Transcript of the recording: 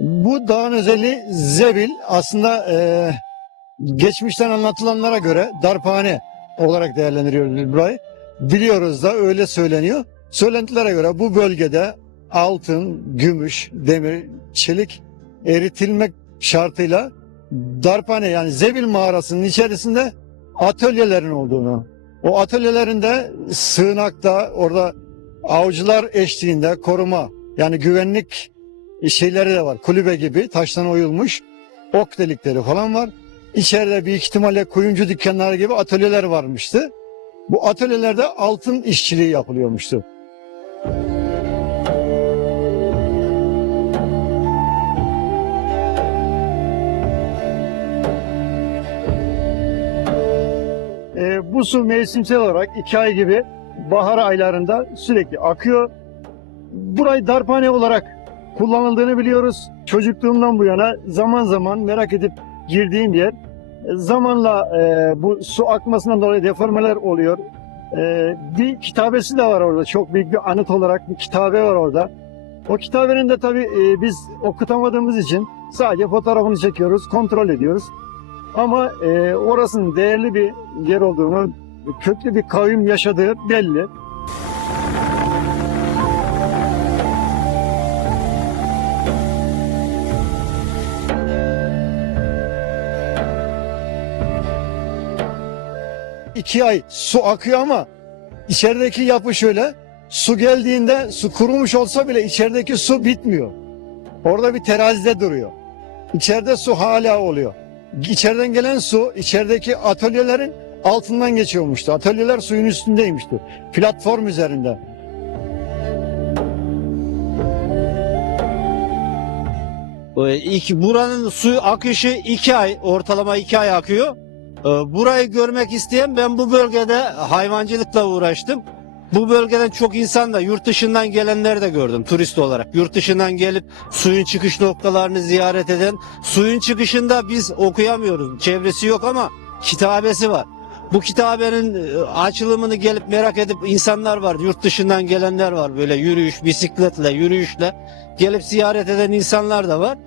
Bu dağın özelliği Zebil aslında e, geçmişten anlatılanlara göre darphane olarak değerlendiriyoruz burayı. Biliyoruz da öyle söyleniyor. Söylentilere göre bu bölgede altın, gümüş, demir, çelik eritilmek şartıyla darphane yani Zebil mağarasının içerisinde atölyelerin olduğunu, o atölyelerinde sığınakta orada avcılar eşliğinde koruma yani güvenlik şeyleri de var. Kulübe gibi taştan oyulmuş ok delikleri falan var. İçeride büyük ihtimalle kuyumcu dükkanları gibi atölyeler varmıştı. Bu atölyelerde altın işçiliği yapılıyormuştu. Ee, bu su mevsimsel olarak iki ay gibi bahar aylarında sürekli akıyor. Burayı darphane olarak kullanıldığını biliyoruz. Çocukluğumdan bu yana zaman zaman merak edip girdiğim yer. E, Zamanla e, bu su akmasından dolayı deformeler oluyor. E, bir kitabesi de var orada. Çok büyük bir anıt olarak bir kitabe var orada. O kitabenin de tabii e, biz okutamadığımız için sadece fotoğrafını çekiyoruz, kontrol ediyoruz. Ama e, orasının değerli bir yer olduğunu, köklü bir kavim yaşadığı belli. İki ay su akıyor ama içerideki yapı şöyle. Su geldiğinde su kurumuş olsa bile içerideki su bitmiyor. Orada bir terazide duruyor. İçeride su hala oluyor. İçeriden gelen su içerideki atölyelerin altından geçiyormuştu. Atölyeler suyun üstündeymişti. Platform üzerinde. İki, buranın suyu akışı iki ay, ortalama iki ay akıyor. Ee, Burayı görmek isteyen ben bu bölgede hayvancılıkla uğraştım. Bu bölgeden çok insan da yurt dışından gelenler de gördüm turist olarak. Yurt dışından gelip suyun çıkış noktalarını ziyaret eden, suyun çıkışında biz okuyamıyoruz. Çevresi yok ama kitabesi var. Bu kitabenin e, açılımını gelip merak edip insanlar var. Yurt dışından gelenler var böyle yürüyüş, bisikletle, yürüyüşle gelip ziyaret eden insanlar da var.